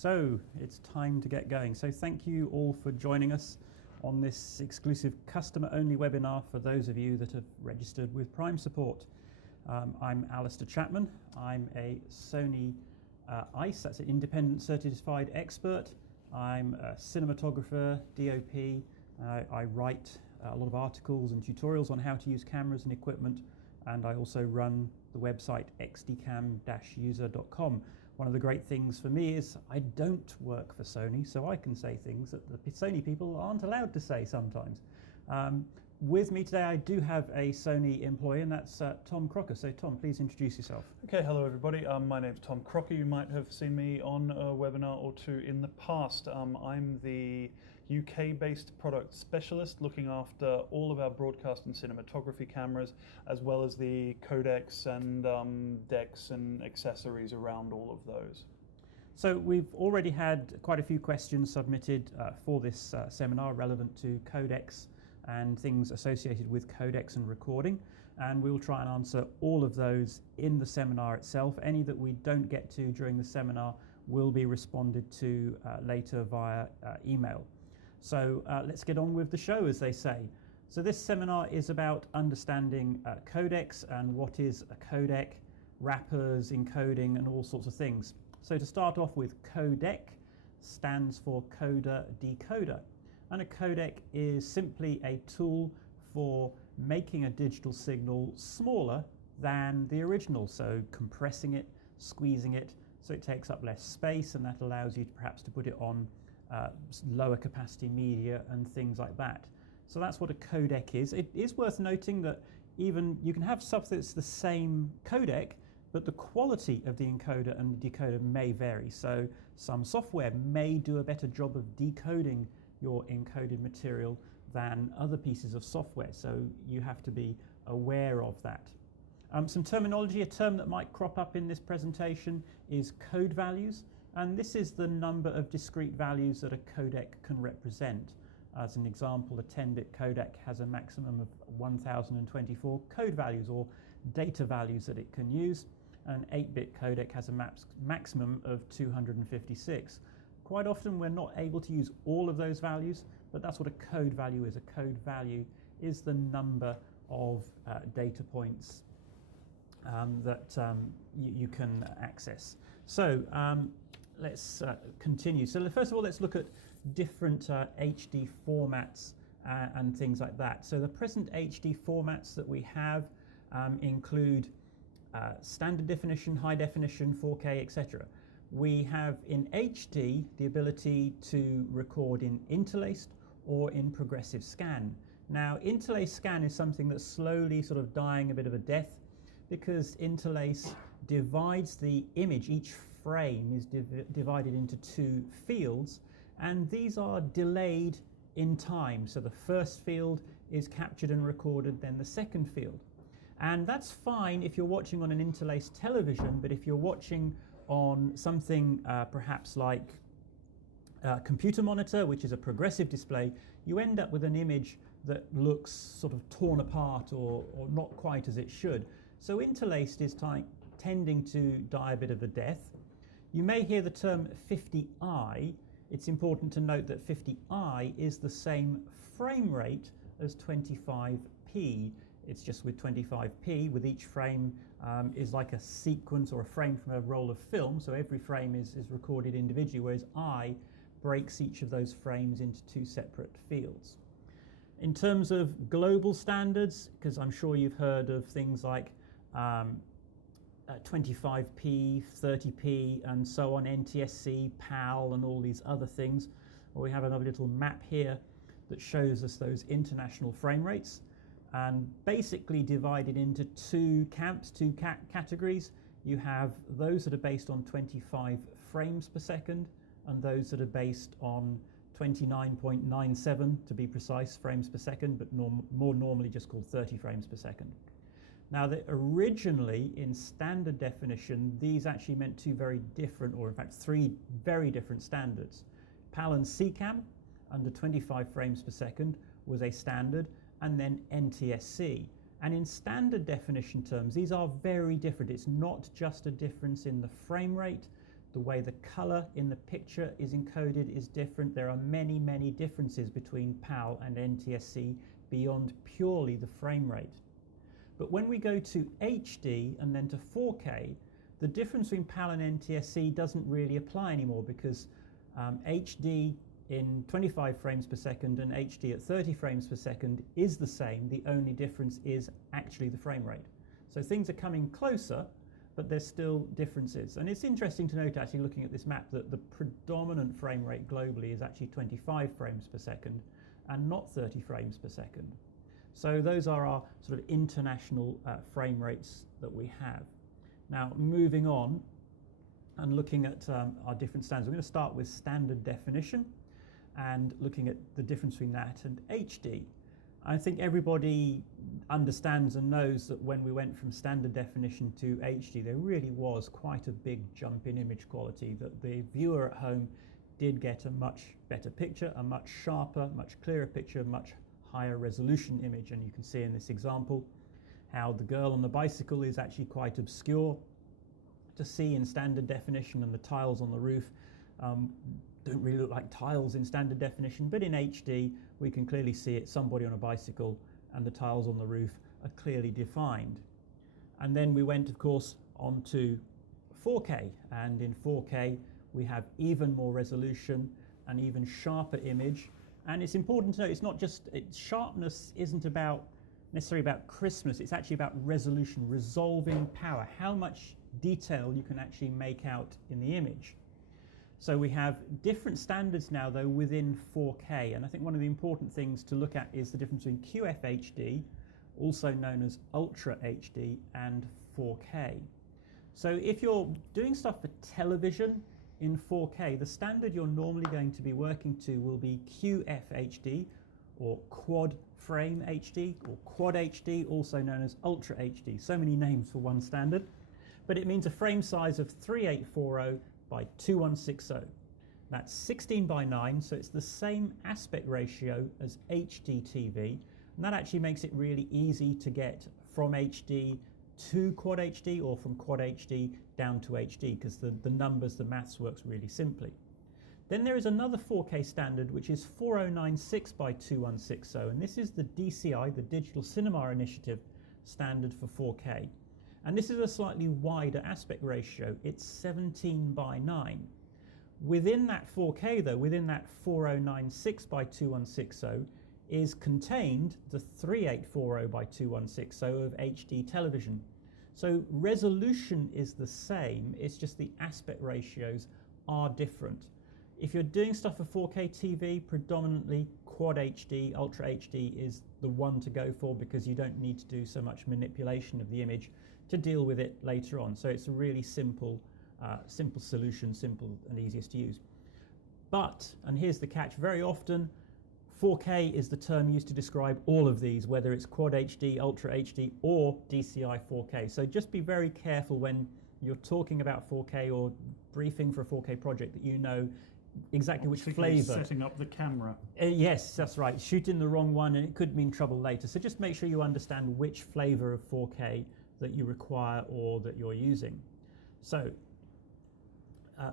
So it's time to get going. So thank you all for joining us on this exclusive customer-only webinar for those of you that have registered with Prime support. I'm Alistair Chapman. I'm a Sony ICE, that's an independent certified expert. I'm a cinematographer, DOP. I write a lot of articles and tutorials on how to use cameras and equipment, and I also run the website xdcam-user.com. One of the great things for me is I don't work for Sony, so I can say things that the Sony people aren't allowed to say sometimes. With me today I do have a Sony employee, and that's Tom Crocker. So Tom, please introduce yourself. Okay, hello everybody. My name's Tom Crocker. You might have seen me on a webinar or two in the past. I'm the UK-based product specialist looking after all of our broadcast and cinematography cameras, as well as the codecs and decks and accessories around all of those. So we've already had quite a few questions submitted for this seminar relevant to codecs and things associated with codecs and recording, and we'll try and answer all of those in the seminar itself. Any that we don't get to during the seminar will be responded to later via email. So let's get on with the show, as they say. So this seminar is about understanding codecs and what is a codec, wrappers, encoding, and all sorts of things. So to start off with, codec stands for coder decoder. And a codec is simply a tool for making a digital signal smaller than the original, so compressing it, squeezing it, so it takes up less space, and that allows you to perhaps to put it on lower capacity media and things like that. So that's what a codec is. It is worth noting that even you can have stuff that's the same codec, but the quality of the encoder and decoder may vary. So some software may do a better job of decoding your encoded material than other pieces of software, so you have to be aware of that. Some terminology, a term that might crop up in this presentation is code values, and this is the number of discrete values that a codec can represent. As an example, a 10-bit codec has a maximum of 1024 code values or data values that it can use. An 8-bit codec has a maximum of 256. Quite often we're not able to use all of those values, but that's what a code value is. A code value is the number of data points that you can access. So let's continue. So first of all, let's look at different HD formats and things like that. So the present HD formats that we have include standard definition, high definition, 4K, etc. We have in HD the ability to record in interlaced or in progressive scan. Now, interlaced scan is something that's slowly sort of dying a bit of a death, because interlace divides the image. Each frame is divided into two fields, and these are delayed in time. So the first field is captured and recorded, then the second field. And that's fine if you're watching on an interlaced television, but if you're watching on something perhaps like a computer monitor, which is a progressive display, you end up with an image that looks sort of torn apart or not quite as it should. So interlaced is tending to die a bit of a death. You may hear the term 50i. It's important to note that 50i is the same frame rate as 25p. It's just with 25p, with each frame is like a sequence or a frame from a roll of film, so every frame is recorded individually, whereas I breaks each of those frames into two separate fields. In terms of global standards, because I'm sure you've heard of things like 25p, 30p, and so on, NTSC, PAL, and all these other things. Well, we have another little map here that shows us those international frame rates, and basically divided into two camps, two categories. You have those that are based on 25 frames per second, and those that are based on 29.97 to be precise frames per second, but more normally just called 30 frames per second. Now, originally in standard definition, these actually meant two very different, or in fact three very different standards. PAL and CCAM under 25 frames per second was a standard, and then NTSC. And in standard definition terms, these are very different. It's not just a difference in the frame rate, The way the color in the picture is encoded is different. There are many, many differences between PAL and NTSC beyond purely the frame rate. But when we go to HD and then to 4K, the difference between PAL and NTSC doesn't really apply anymore, because HD in 25 frames per second and HD at 30 frames per second is the same. The only difference is actually the frame rate. So things are coming closer, but there's still differences. And it's interesting to note, actually looking at this map, that the predominant frame rate globally is actually 25 frames per second and not 30 frames per second. So those are our sort of international frame rates that we have. Now, moving on and looking at our different standards, we're going to start with standard definition and looking at the difference between that and HD. I think everybody understands and knows that when we went from standard definition to HD, there really was quite a big jump in image quality, that the viewer at home did get a much better picture, a much sharper, much clearer picture, much higher resolution image. And you can see in this example how the girl on the bicycle is actually quite obscure to see in standard definition, and the tiles on the roof don't really look like tiles in standard definition, but in HD we can clearly see it, somebody on a bicycle, and the tiles on the roof are clearly defined. And then we went, of course, on to 4K, and in 4K we have even more resolution, an even sharper image. And it's important to note, it's not just, sharpness isn't necessarily about crispness, it's actually about resolution, resolving power, how much detail you can actually make out in the image. So we have different standards now, though, within 4K, and I think one of the important things to look at is the difference between QFHD, also known as Ultra HD, and 4K. So if you're doing stuff for television in 4K, the standard you're normally going to be working to will be QFHD, or Quad Frame HD, or Quad HD, also known as Ultra HD. So many names for one standard, but it means a frame size of 3840 by 2160. That's 16 by 9, so it's the same aspect ratio as HD TV, and that actually makes it really easy to get from HD to Quad HD, or from Quad HD down to HD, because the numbers, the maths works really simply. Then there is another 4K standard, which is 4096 by 2160, and this is the DCI, the Digital Cinema Initiative standard for 4K. And this is a slightly wider aspect ratio. It's 17 by 9. Within that 4K, though, within that 4096 by 2160, is contained the 3840 by 2160 of HD television. So resolution is the same, it's just the aspect ratios are different. If you're doing stuff for 4K TV, predominantly Quad HD, Ultra HD is the one to go for, because you don't need to do so much manipulation of the image to deal with it later on. So it's a really simple solution, simple and easiest to use. But, and here's the catch, very often 4K is the term used to describe all of these, whether it's Quad HD, Ultra HD, or DCI 4K. So just be very careful when you're talking about 4K or briefing for a 4K project that you know exactly which flavor. Setting up the camera. Yes, that's right. Shooting the wrong one and it could mean trouble later. So just make sure you understand which flavor of 4K that you require or that you're using. So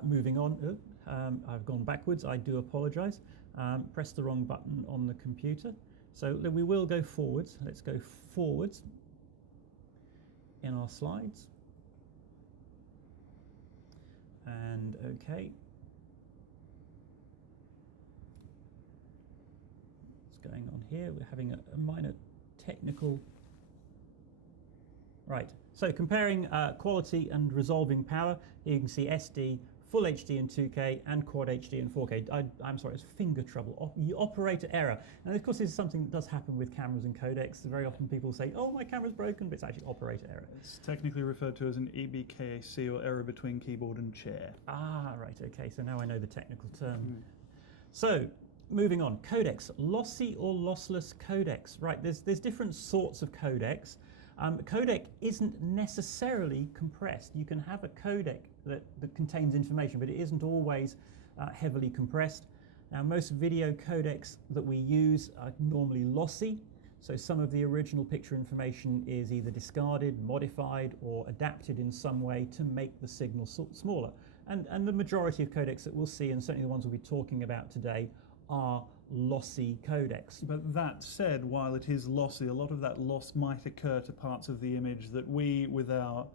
moving on, I've gone backwards, I do apologize. Press the wrong button on the computer. So we will go forwards. Let's go forwards in our slides. And okay. What's going on here? We're having a minor technical. Right, so comparing quality and resolving power, here you can see SD, Full HD in 2K, and Quad HD in 4K. I'm sorry, it's finger trouble, operator error. And of course this is something that does happen with cameras and codecs. Very often people say, oh, my camera's broken, but it's actually operator error. It's technically referred to as an EBKAC, or error between keyboard and chair. Ah, right, okay, so now I know the technical term. So, moving on, codecs, lossy or lossless codecs. Right, there's different sorts of codecs. Codec isn't necessarily compressed. You can have a codec that contains information, but it isn't always heavily compressed. Now, most video codecs that we use are normally lossy, so some of the original picture information is either discarded, modified, or adapted in some way to make the signal smaller. And the majority of codecs that we'll see, and certainly the ones we'll be talking about today, are lossy codecs. But that said, while it is lossy, a lot of that loss might occur to parts of the image that we, with our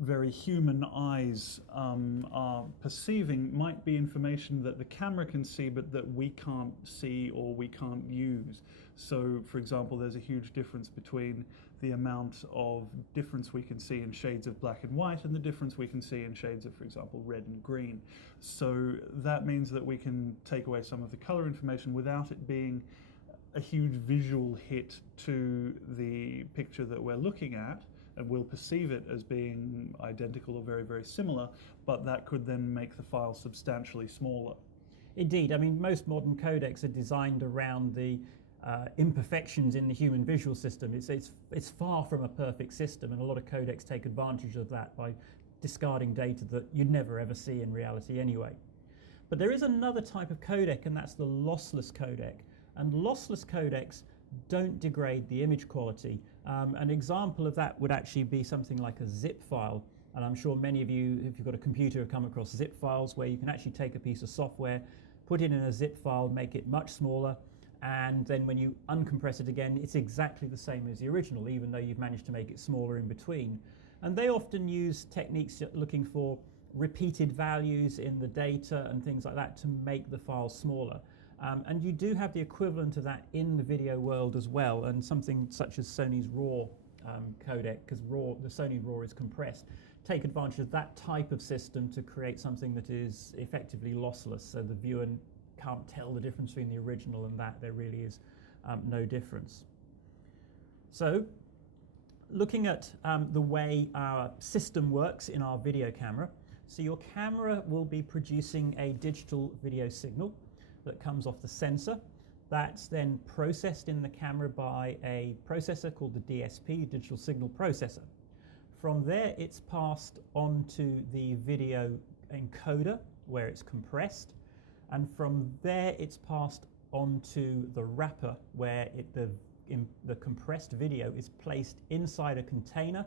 very human eyes, are perceiving, might be information that the camera can see but that we can't see or we can't use. So, for example, there's a huge difference between the amount of difference we can see in shades of black and white and the difference we can see in shades of, for example, red and green. So that means that we can take away some of the color information without it being a huge visual hit to the picture that we're looking at, and we'll perceive it as being identical or very, very similar, but that could then make the file substantially smaller. Indeed, I mean, most modern codecs are designed around the imperfections in the human visual system. It's far from a perfect system, and a lot of codecs take advantage of that by discarding data that you'd never ever see in reality anyway. But there is another type of codec, and that's the lossless codec. And lossless codecs don't degrade the image quality. An example of that would actually be something like a zip file. And I'm sure many of you, if you've got a computer, have come across zip files where you can actually take a piece of software, put it in a zip file, make it much smaller, and then when you uncompress it again, it's exactly the same as the original, even though you've managed to make it smaller in between. And they often use techniques looking for repeated values in the data and things like that to make the file smaller. And you do have the equivalent of that in the video world as well, and something such as Sony's RAW codec, because the Sony RAW is compressed, take advantage of that type of system to create something that is effectively lossless, so the viewer can't tell the difference between the original and that. There really is no difference. So, looking at the way our system works in our video camera, so your camera will be producing a digital video signal that comes off the sensor. That's then processed in the camera by a processor called the DSP, Digital Signal Processor. From there, it's passed on to the video encoder, where it's compressed. And from there, it's passed on to the wrapper, where the compressed video is placed inside a container.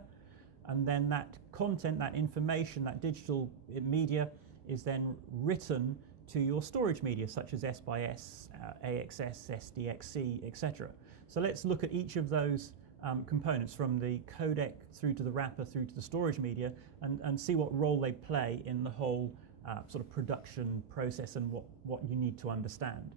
And then that content, that information, that digital media is then written to your storage media, such as S/S, AXS, SDXC, etc. So let's look at each of those components, from the codec through to the wrapper through to the storage media, and see what role they play in the whole sort of production process and what you need to understand.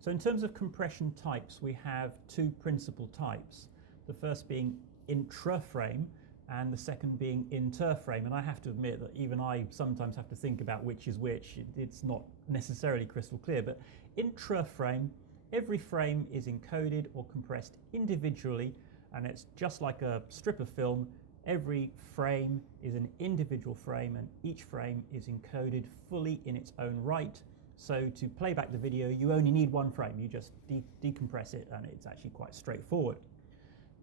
So in terms of compression types, we have two principal types. The first being intraframe, and the second being interframe. And I have to admit that even I sometimes have to think about which is which. It's not necessarily crystal clear, but intraframe, every frame is encoded or compressed individually, and it's just like a strip of film. Every frame is an individual frame, and each frame is encoded fully in its own right. So to play back the video, you only need one frame. You just decompress it, and it's actually quite straightforward.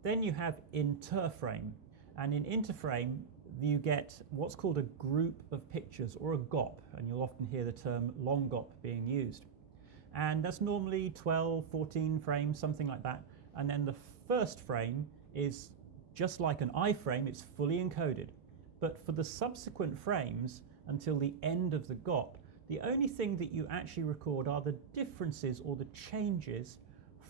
Then you have interframe. And in interframe, you get what's called a group of pictures, or a GOP, and you'll often hear the term long GOP being used. And that's normally 12, 14 frames, something like that. And then the first frame is just like an iframe, it's fully encoded. But for the subsequent frames, until the end of the GOP, the only thing that you actually record are the differences or the changes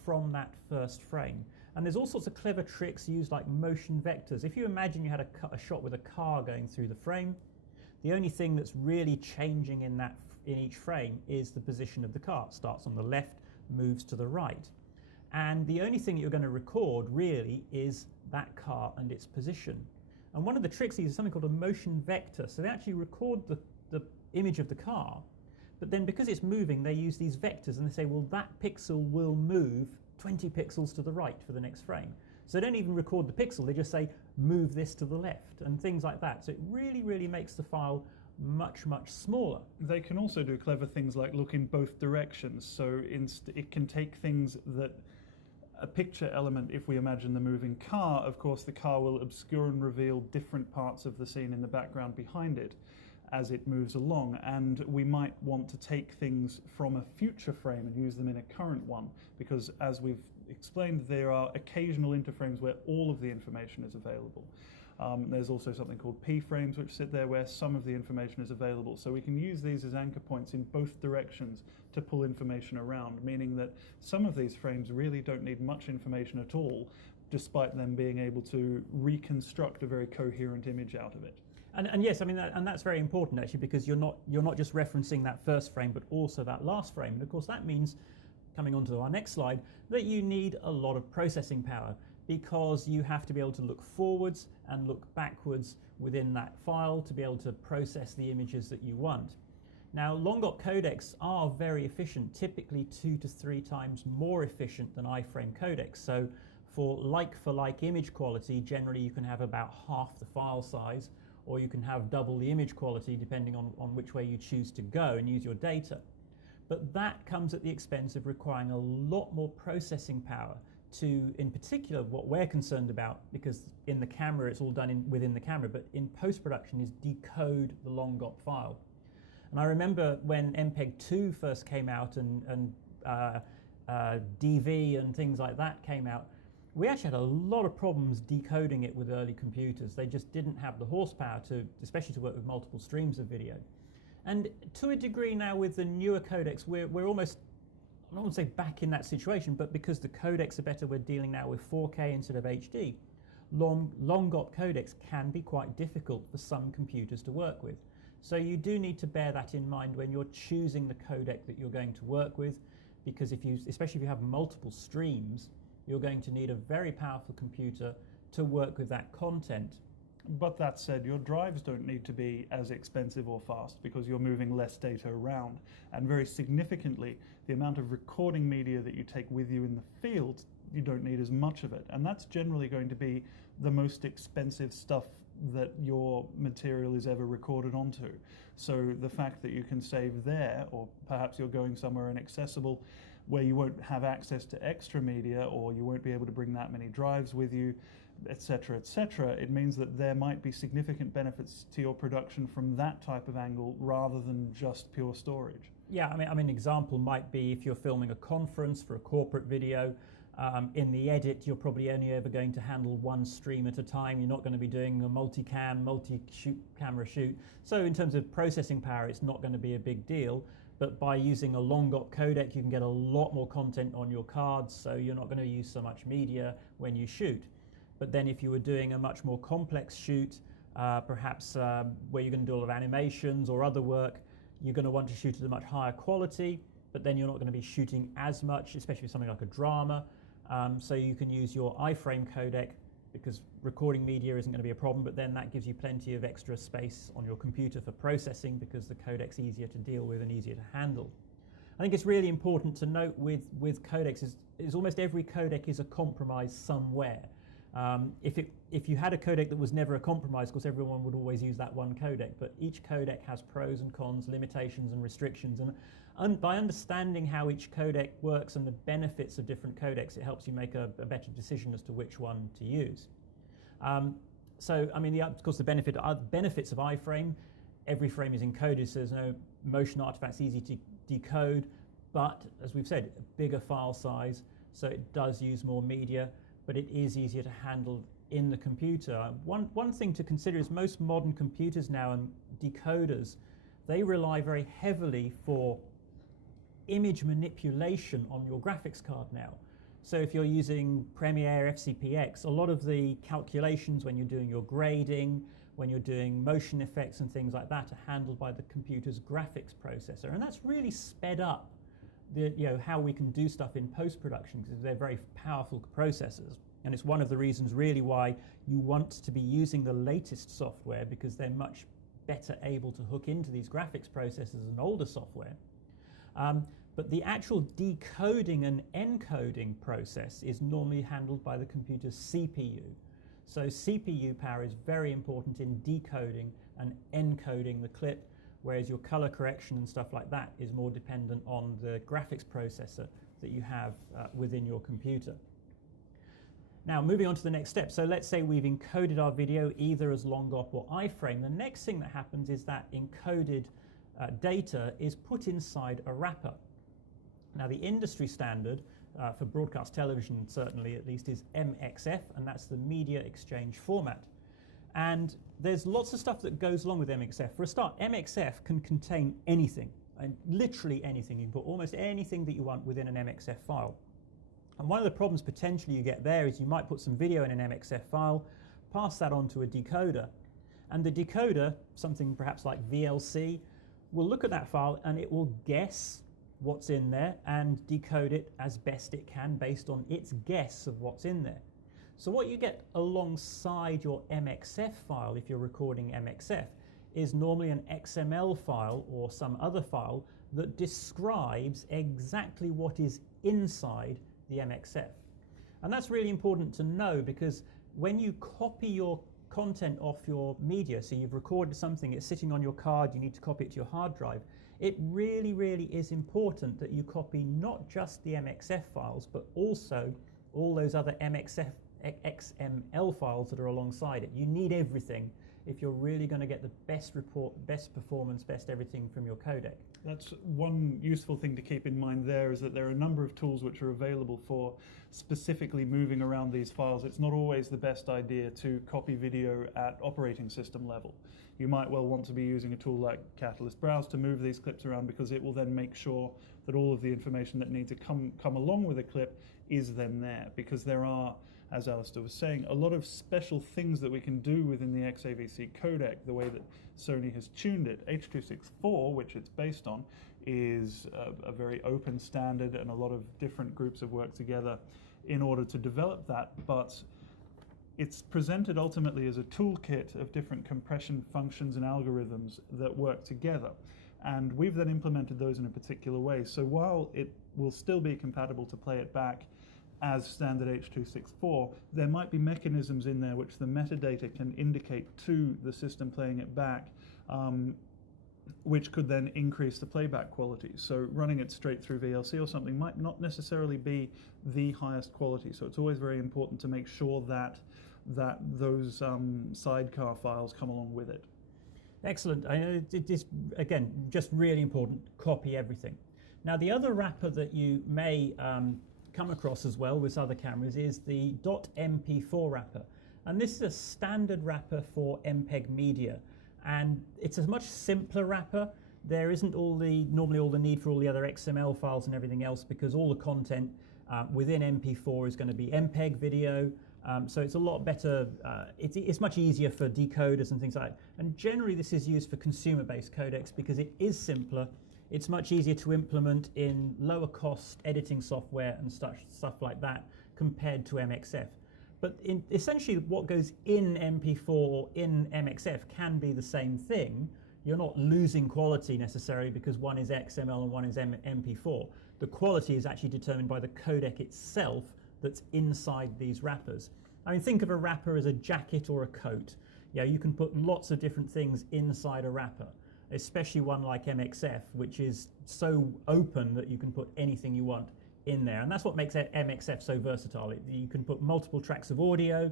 from that first frame. And there's all sorts of clever tricks used, like motion vectors. If you imagine you had a shot with a car going through the frame, the only thing that's really changing in each frame is the position of the car. It starts on the left, moves to the right. And the only thing that you're going to record really is that car and its position. And one of the tricks is something called a motion vector. So they actually record the image of the car, but then because it's moving, they use these vectors, and they say, well, that pixel will move 20 pixels to the right for the next frame. So they don't even record the pixel, they just say, move this to the left, and things like that. So it really, really makes the file much, much smaller. They can also do clever things like look in both directions. So it can take things that a picture element, if we imagine the moving car, of course the car will obscure and reveal different parts of the scene in the background behind it as it moves along, and we might want to take things from a future frame and use them in a current one, because as we've explained, there are occasional interframes where all of the information is available. There's also something called P-frames which sit there where some of the information is available. So we can use these as anchor points in both directions to pull information around, meaning that some of these frames really don't need much information at all, despite them being able to reconstruct a very coherent image out of it. And yes, I mean, and that's very important actually, because you're not just referencing that first frame, but also that last frame. And of course, that means, coming on to our next slide, that you need a lot of processing power, because you have to be able to look forwards and look backwards within that file to be able to process the images that you want. Now, long-op codecs are very efficient, typically 2 to 3 times more efficient than iframe codecs. So for like image quality, generally you can have about half the file size, or you can have double the image quality depending on which way you choose to go and use your data. But that comes at the expense of requiring a lot more processing power to, in particular, what we're concerned about, because in the camera it's all done within the camera, but in post-production is decode the long-op file. And I remember when MPEG-2 first came out and DV and things like that came out, we actually had a lot of problems decoding it with early computers. They just didn't have the horsepower to, especially to work with multiple streams of video. And to a degree now with the newer codecs, we're almost, I don't want to say back in that situation, but because the codecs are better, we're dealing now with 4K instead of HD. Long-op codecs can be quite difficult for some computers to work with. So you do need to bear that in mind when you're choosing the codec that you're going to work with, because especially if you have multiple streams, you're going to need a very powerful computer to work with that content. But that said, your drives don't need to be as expensive or fast, because you're moving less data around. And very significantly, the amount of recording media that you take with you in the field, you don't need as much of it. And that's generally going to be the most expensive stuff that your material is ever recorded onto. So the fact that you can save there, or perhaps you're going somewhere inaccessible where you won't have access to extra media, or you won't be able to bring that many drives with you, etc., etc., it means that there might be significant benefits to your production from that type of angle rather than just pure storage. Yeah, I mean, an example might be if you're filming a conference for a corporate video. In the edit, you're probably only ever going to handle one stream at a time. You're not going to be doing a multi-cam, multi-camera shoot. So in terms of processing power, it's not going to be a big deal. But by using a long-op codec, you can get a lot more content on your cards, so you're not going to use so much media when you shoot. But then if you were doing a much more complex shoot, perhaps where you're going to do a lot of animations or other work, you're going to want to shoot at a much higher quality, but then you're not going to be shooting as much, especially with something like a drama. So you can use your iframe codec, because recording media isn't going to be a problem, but then that gives you plenty of extra space on your computer for processing, because the codec's easier to deal with and easier to handle. I think it's really important to note with codecs is almost every codec is a compromise somewhere. If you had a codec that was never a compromise, of course everyone would always use that one codec, but each codec has pros and cons, limitations and restrictions, and by understanding how each codec works and the benefits of different codecs, it helps you make a better decision as to which one to use. So, I mean, of course, the benefits of iframe, every frame is encoded, so there's no motion artifacts, easy to decode, but as we've said, a bigger file size, so it does use more media, but it is easier to handle in the computer. One thing to consider is most modern computers now and decoders, they rely very heavily for image manipulation on your graphics card now. So if you're using Premiere, FCPX, a lot of the calculations when you're doing your grading, when you're doing motion effects and things like that are handled by the computer's graphics processor. And that's really sped up how we can do stuff in post-production, because they're very powerful processors. And it's one of the reasons really why you want to be using the latest software, because they're much better able to hook into these graphics processors than older software. But the actual decoding and encoding process is normally handled by the computer's CPU. So CPU power is very important in decoding and encoding the clip, whereas your color correction and stuff like that is more dependent on the graphics processor that you have within your computer. Now, moving on to the next step. So let's say we've encoded our video either as long-op or iframe. The next thing that happens is that encoded data is put inside a wrapper. Now, the industry standard for broadcast television, certainly at least, is MXF, and that's the Media Exchange Format. And there's lots of stuff that goes along with MXF. For a start, MXF can contain anything, and literally anything. You can put almost anything that you want within an MXF file. And one of the problems potentially you get there is you might put some video in an MXF file, pass that on to a decoder, and the decoder, something perhaps like VLC, will look at that file and it will guess what's in there and decode it as best it can based on its guess of what's in there. So what you get alongside your MXF file, if you're recording MXF, is normally an XML file or some other file that describes exactly what is inside the MXF. And that's really important to know, because when you copy your content off your media, so you've recorded something, it's sitting on your card, you need to copy it to your hard drive, it really, really is important that you copy not just the MXF files, but also all those other XML files that are alongside it. You need everything if you're really going to get the best report, best performance, best everything from your codec. That's one useful thing to keep in mind there, is that there are a number of tools which are available for specifically moving around these files. It's not always the best idea to copy video at operating system level. You might well want to be using a tool like Catalyst Browse to move these clips around, because it will then make sure that all of the information that needs to come along with a clip is then there, because there are, as Alistair was saying, a lot of special things that we can do within the XAVC codec, the way that Sony has tuned it. H.264, which it's based on, is a very open standard, and a lot of different groups have worked together in order to develop that, but it's presented ultimately as a toolkit of different compression functions and algorithms that work together. And we've then implemented those in a particular way. So while it will still be compatible to play it back as standard H.264, there might be mechanisms in there which the metadata can indicate to the system playing it back, which could then increase the playback quality. So running it straight through VLC or something might not necessarily be the highest quality. So it's always very important to make sure that those sidecar files come along with it. Excellent. It is, again, just really important, copy everything. Now, the other wrapper that you may come across as well with other cameras is the .mp4 wrapper. And this is a standard wrapper for MPEG media. And it's a much simpler wrapper. There isn't normally all the need for all the other XML files and everything else, because all the content within MP4 is going to be MPEG video. So it's a lot better, it's much easier for decoders and things like that. And generally this is used for consumer-based codecs because it is simpler. It's much easier to implement in lower cost editing software and stuff like that compared to MXF. But essentially what goes in MP4 or in MXF can be the same thing. You're not losing quality necessarily because one is XML and one is MP4. The quality is actually determined by the codec itself that's inside these wrappers. I mean, think of a wrapper as a jacket or a coat. Yeah, you can put lots of different things inside a wrapper, especially one like MXF, which is so open that you can put anything you want in there. And that's what makes MXF so versatile. You can put multiple tracks of audio,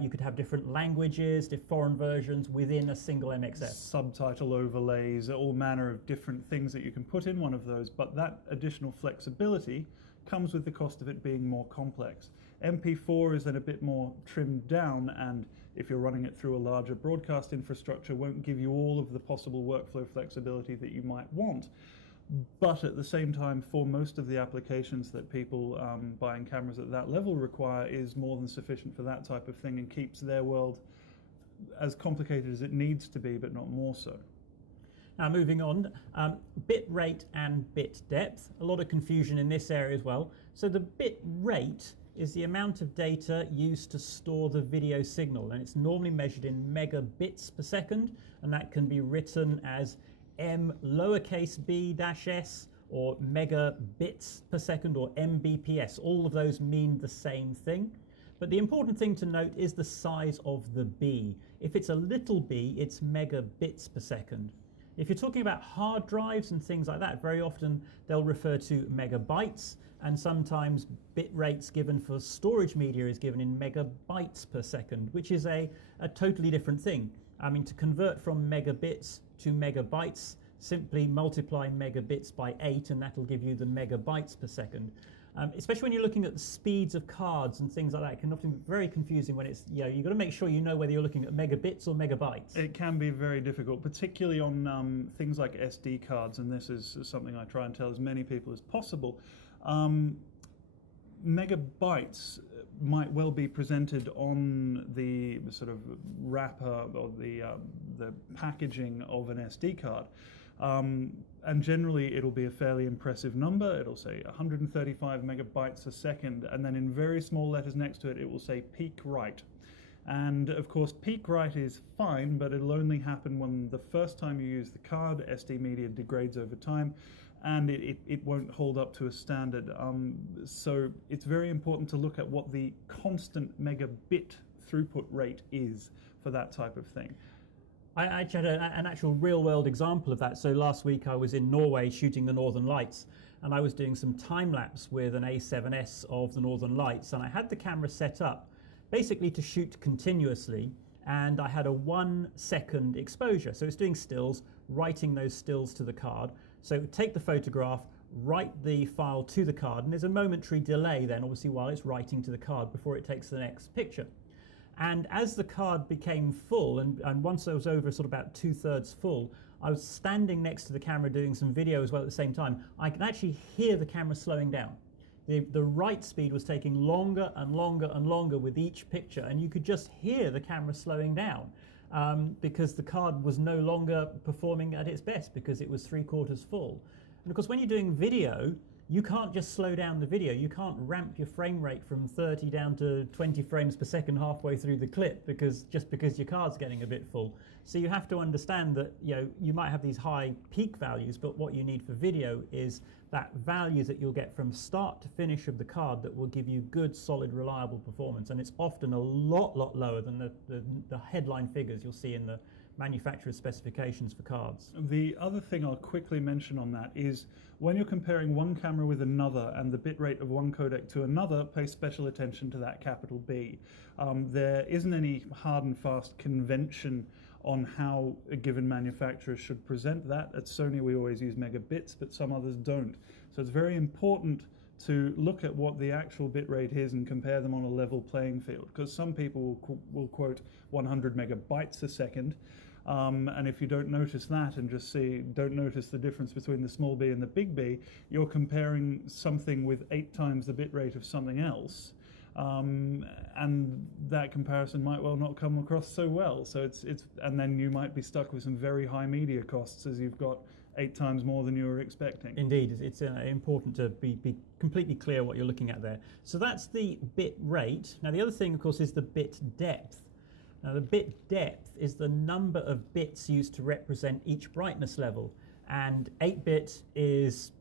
you could have different languages, foreign versions within a single MXF. Subtitle overlays, all manner of different things that you can put in one of those, but that additional flexibility comes with the cost of it being more complex. MP4 is then a bit more trimmed down, and if you're running it through a larger broadcast infrastructure, won't give you all of the possible workflow flexibility that you might want. But at the same time, for most of the applications that people buying cameras at that level require, is more than sufficient for that type of thing and keeps their world as complicated as it needs to be, but not more so. Now moving on, bit rate and bit depth. A lot of confusion in this area as well. So the bit rate is the amount of data used to store the video signal, and it's normally measured in megabits per second, and that can be written as m lowercase b dash s or megabits per second or mbps. All of those mean the same thing. But the important thing to note is the size of the b. If it's a little b, it's megabits per second. If you're talking about hard drives and things like that, very often they'll refer to megabytes, and sometimes bit rates given for storage media is given in megabytes per second, which is a totally different thing. I mean, to convert from megabits to megabytes, simply multiply megabits by 8 and that'll give you the megabytes per second. Especially when you're looking at the speeds of cards and things like that. It can often be very confusing when it's, you've got to make sure you know whether you're looking at megabits or megabytes. It can be very difficult, particularly on things like SD cards, and this is something I try and tell as many people as possible. Megabytes might well be presented on the sort of wrapper or the packaging of an SD card. And generally it'll be a fairly impressive number. It'll say 135 megabytes a second, and then in very small letters next to it, it will say peak write. And of course, peak write is fine, but it'll only happen when the first time you use the card, SD media degrades over time, and it won't hold up to a standard. So it's very important to look at what the constant megabit throughput rate is for that type of thing. I actually had an actual real-world example of that. So last week I was in Norway shooting the Northern Lights, and I was doing some time-lapse with an A7S of the Northern Lights, and I had the camera set up basically to shoot continuously, and I had a 1 second exposure. So it's doing stills, writing those stills to the card. So take the photograph, write the file to the card, and there's a momentary delay then, obviously, while it's writing to the card before it takes the next picture. And as the card became full, and once I was over sort of about 2/3 full, I was standing next to the camera doing some video as well at the same time. I could actually hear the camera slowing down. The write speed was taking longer and longer and longer with each picture, and you could just hear the camera slowing down because the card was no longer performing at its best because it was 3/4 full. And of course, when you're doing video, you can't just slow down the video. You can't ramp your frame rate from 30 down to 20 frames per second halfway through the clip because your card's getting a bit full. So you have to understand that you might have these high peak values, but what you need for video is that value that you'll get from start to finish of the card that will give you good, solid, reliable performance. And it's often a lot lower than the headline figures you'll see in the manufacturer's specifications for cards. The other thing I'll quickly mention on that is when you're comparing one camera with another and the bitrate of one codec to another, pay special attention to that capital B. There isn't any hard and fast convention on how a given manufacturer should present that. At Sony we always use megabits, but some others don't. So it's very important to look at what the actual bitrate is and compare them on a level playing field, because some people will quote 100 megabytes a second, and if you don't notice that and just don't notice the difference between the small b and the big B, you're comparing something with 8 times the bitrate of something else, and that comparison might well not come across so well. So and then you might be stuck with some very high media costs as you've got 8 times more than you were expecting. Indeed, it's important to be completely clear what you're looking at there. So that's the bit rate. Now the other thing, of course, is the bit depth. Now the bit depth is the number of bits used to represent each brightness level. And 8-bit is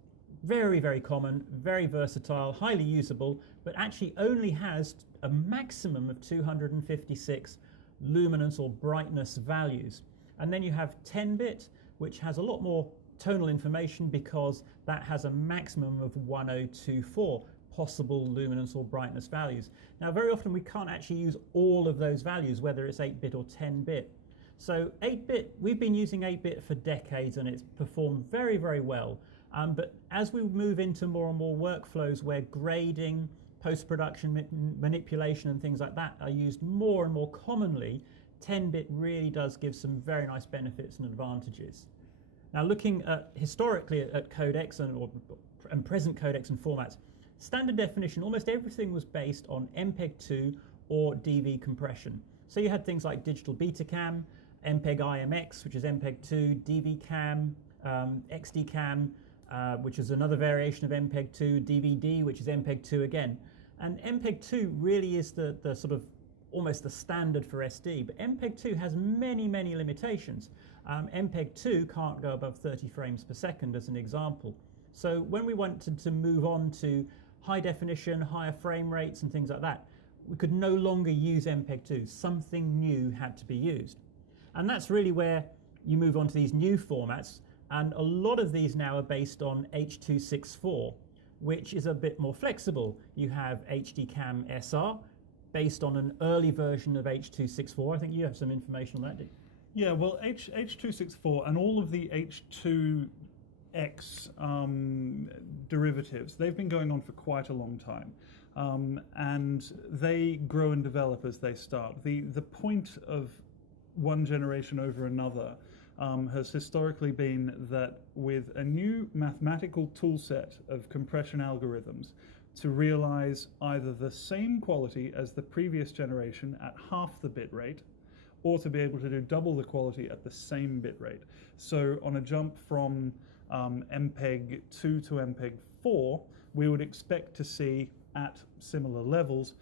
very, very common, very versatile, highly usable, but actually only has a maximum of 256 luminance or brightness values. And then you have 10-bit, which has a lot more tonal information because that has a maximum of 1024 possible luminance or brightness values. Now very often we can't actually use all of those values, whether it's 8-bit or 10-bit. So 8-bit, we've been using 8-bit for decades and it's performed very, very well. But as we move into more and more workflows where grading, post-production manipulation and things like that are used more and more commonly, 10-bit really does give some very nice benefits and advantages. Now looking at historically at codecs and present codecs and formats, standard definition, almost everything was based on MPEG-2 or DV compression. So you had things like digital Betacam, MPEG-IMX, which is MPEG-2, DV-Cam, XD-Cam, which is another variation of MPEG-2, DVD, which is MPEG-2 again. And MPEG-2 really is the sort of almost the standard for SD, but MPEG-2 has many, many limitations. MPEG-2 can't go above 30 frames per second as an example. So when we wanted to move on to high definition, higher frame rates and things like that, we could no longer use MPEG-2. Something new had to be used. And that's really where you move on to these new formats, and a lot of these now are based on H.264, which is a bit more flexible. You have HD-Cam SR, based on an early version of H.264. I think you have some information on that, do you? Yeah, well, H.264 and all of the H.2 X derivatives, they've been going on for quite a long time. And they grow and develop as they start. The point of one generation over another has historically been that with a new mathematical tool set of compression algorithms to realize either the same quality as the previous generation at half the bit rate, or to be able to do double the quality at the same bit rate. So on a jump from MPEG 2 to MPEG 4, we would expect to see at similar levels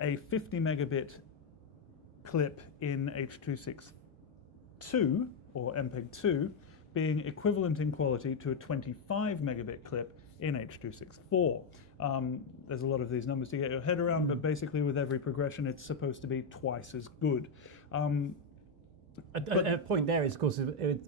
a 50 megabit clip in H.262 or MPEG 2 being equivalent in quality to a 25 megabit clip in H.264. There's a lot of these numbers to get your head around, but basically with every progression it's supposed to be twice as good. A point there is, of course,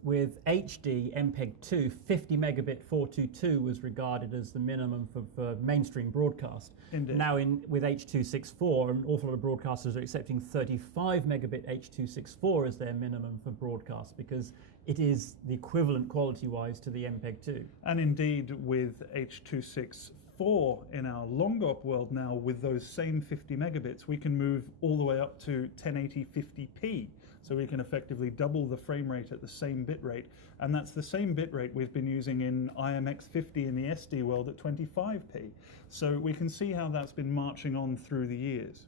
with HD MPEG 2, 50 megabit 422 was regarded as the minimum for mainstream broadcast. Indeed. Now with H.264, an awful lot of broadcasters are accepting 35 megabit H.264 as their minimum for broadcast because it is the equivalent quality-wise to the MPEG 2. And indeed with H.264 in our long-op world now, with those same 50 megabits, we can move all the way up to 1080 50p. So we can effectively double the frame rate at the same bit rate. And that's the same bit rate we've been using in IMX50 in the SD world at 25p. So we can see how that's been marching on through the years.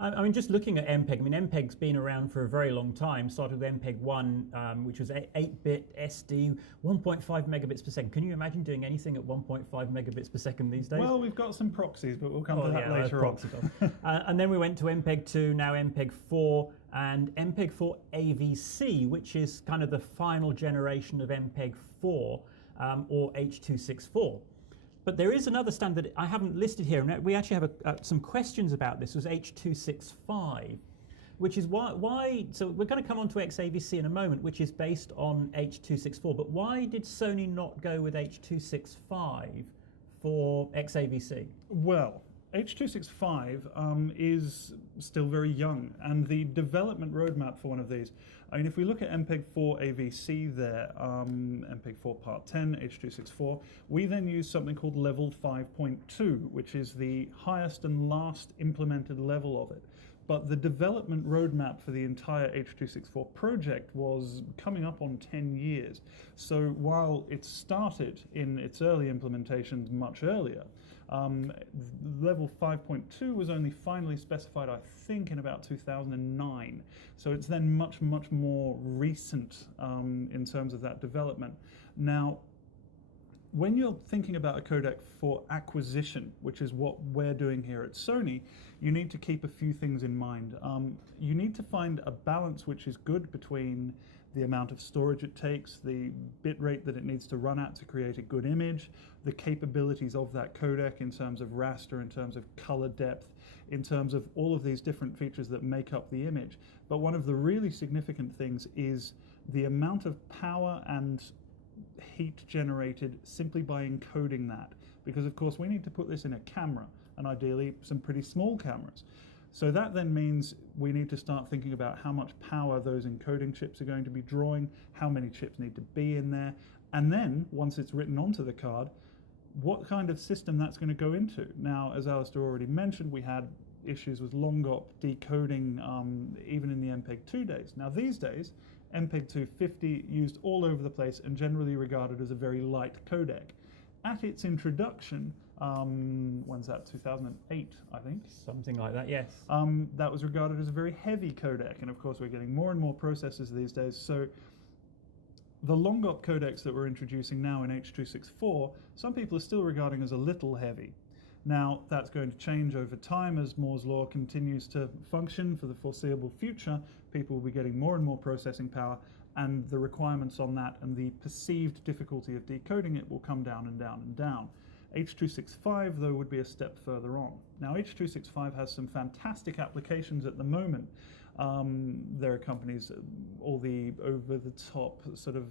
I mean, just looking at MPEG, I mean, MPEG's been around for a very long time. Started with MPEG 1, which was 8-bit SD, 1.5 megabits per second. Can you imagine doing anything at 1.5 megabits per second these days? Well, we've got some proxies, but we'll come to that later on. And then we went to MPEG 2, now MPEG 4, and MPEG 4 AVC, which is kind of the final generation of MPEG 4 or H.264. But there is another standard I haven't listed here, and we actually have some questions about this, was H.265, which is why, so we're going to come on to XAVC in a moment, which is based on H.264, but why did Sony not go with H.265 for XAVC? Well, H.265 is still very young, and the development roadmap for one of these, I mean, if we look at MPEG 4 AVC there, MPEG 4 Part 10, H.264, we then use something called level 5.2, which is the highest and last implemented level of it. But the development roadmap for the entire H.264 project was coming up on 10 years. So while it started in its early implementations much earlier, level 5.2 was only finally specified, I think, in about 2009. So it's then much, much more recent in terms of that development. Now, when you're thinking about a codec for acquisition, which is what we're doing here at Sony, you need to keep a few things in mind. You need to find a balance which is good between the amount of storage it takes, the bit rate that it needs to run at to create a good image, the capabilities of that codec in terms of raster, in terms of color depth, in terms of all of these different features that make up the image. But one of the really significant things is the amount of power and heat generated simply by encoding that. Because of course we need to put this in a camera, and ideally some pretty small cameras. So that then means we need to start thinking about how much power those encoding chips are going to be drawing, how many chips need to be in there, and then once it's written onto the card, what kind of system that's going to go into. Now, as Alistair already mentioned, we had issues with long-op decoding even in the MPEG 2 days. Now these days, MPEG 250 used all over the place and generally regarded as a very light codec. At its introduction, when's that, 2008, I think? Something like that, yes. That was regarded as a very heavy codec, and of course we're getting more and more processors these days, so the long-op codecs that we're introducing now in H.264, some people are still regarding as a little heavy. Now, that's going to change over time as Moore's law continues to function for the foreseeable future. People will be getting more and more processing power, and the requirements on that and the perceived difficulty of decoding it will come down and down and down. H.265, though, would be a step further on. Now, H.265 has some fantastic applications at the moment. There are companies, all the over-the-top sort of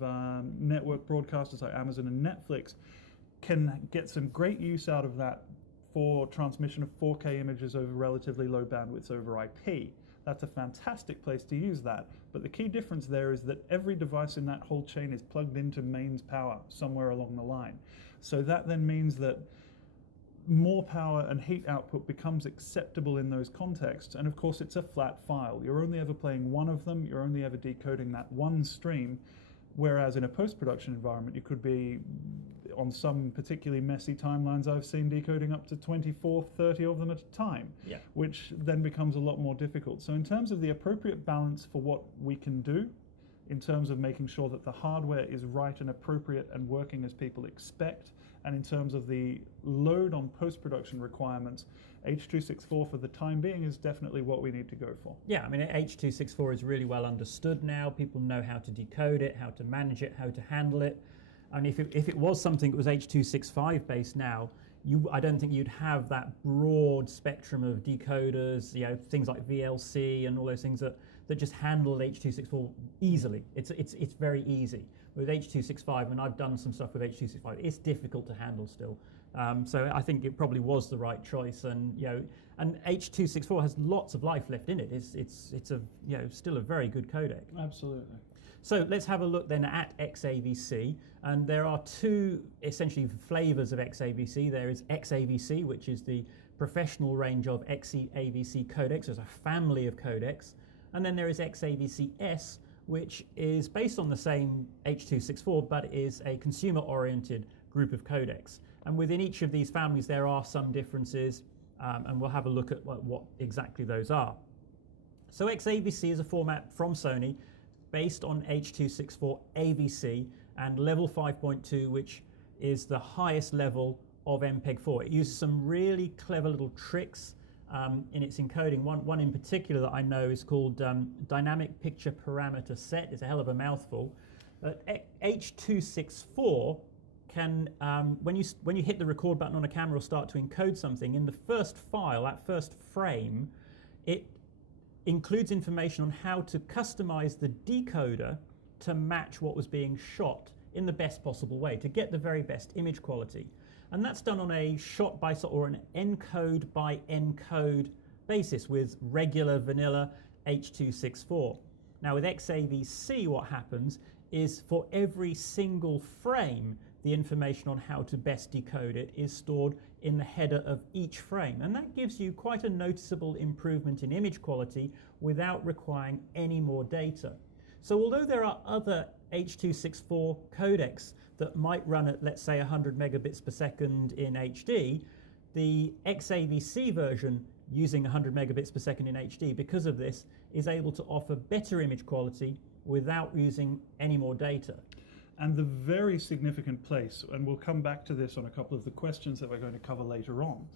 network broadcasters like Amazon and Netflix can get some great use out of that for transmission of 4K images over relatively low bandwidths over IP. that's a fantastic place to use that. But the key difference there is that every device in that whole chain is plugged into mains power somewhere along the line. So that then means that more power and heat output becomes acceptable in those contexts. And of course, it's a flat file. You're only ever playing one of them. You're only ever decoding that one stream. Whereas in a post-production environment, you could be, on some particularly messy timelines I've seen, decoding up to 24, 30 of them at a time, which then becomes a lot more difficult. So in terms of the appropriate balance for what we can do, in terms of making sure that the hardware is right and appropriate and working as people expect, and in terms of the load on post-production requirements, H.264 for the time being is definitely what we need to go for. Yeah, I mean, H.264 is really well understood now. People know how to decode it, how to manage it, how to handle it. And if it was something that was H.265 based now, I don't think you'd have that broad spectrum of decoders, things like VLC and all those things that just handle H.264 easily. It's very easy. With H.265, and I've done some stuff with H.265, it's difficult to handle still. So I think it probably was the right choice, and H.264 has lots of life left in it. It's still a very good codec. Absolutely. So let's have a look then at XAVC, and there are two essentially flavors of XAVC. There is XAVC, which is the professional range of XAVC codecs. There's a family of codecs, and then there is XAVC-S, which is based on the same H.264, but is a consumer-oriented group of codecs. And within each of these families, there are some differences, and we'll have a look at what exactly those are. So XAVC is a format from Sony based on H.264 AVC and level 5.2, which is the highest level of MPEG-4. It uses some really clever little tricks in its encoding. One in particular that I know is called Dynamic Picture Parameter Set. It's a hell of a mouthful. H.264 can, when you hit the record button on a camera or start to encode something, in the first file, that first frame, it includes information on how to customize the decoder to match what was being shot in the best possible way, to get the very best image quality. And that's done on a shot by or an encode by encode basis with regular vanilla H.264. Now with XAVC, what happens is for every single frame, the information on how to best decode it is stored in the header of each frame. And that gives you quite a noticeable improvement in image quality without requiring any more data. So although there are other H.264 codecs that might run at, let's say, 100 megabits per second in HD, the XAVC version using 100 megabits per second in HD, because of this, is able to offer better image quality without using any more data. And the very significant place, and we'll come back to this on a couple of the questions that we're going to cover later on,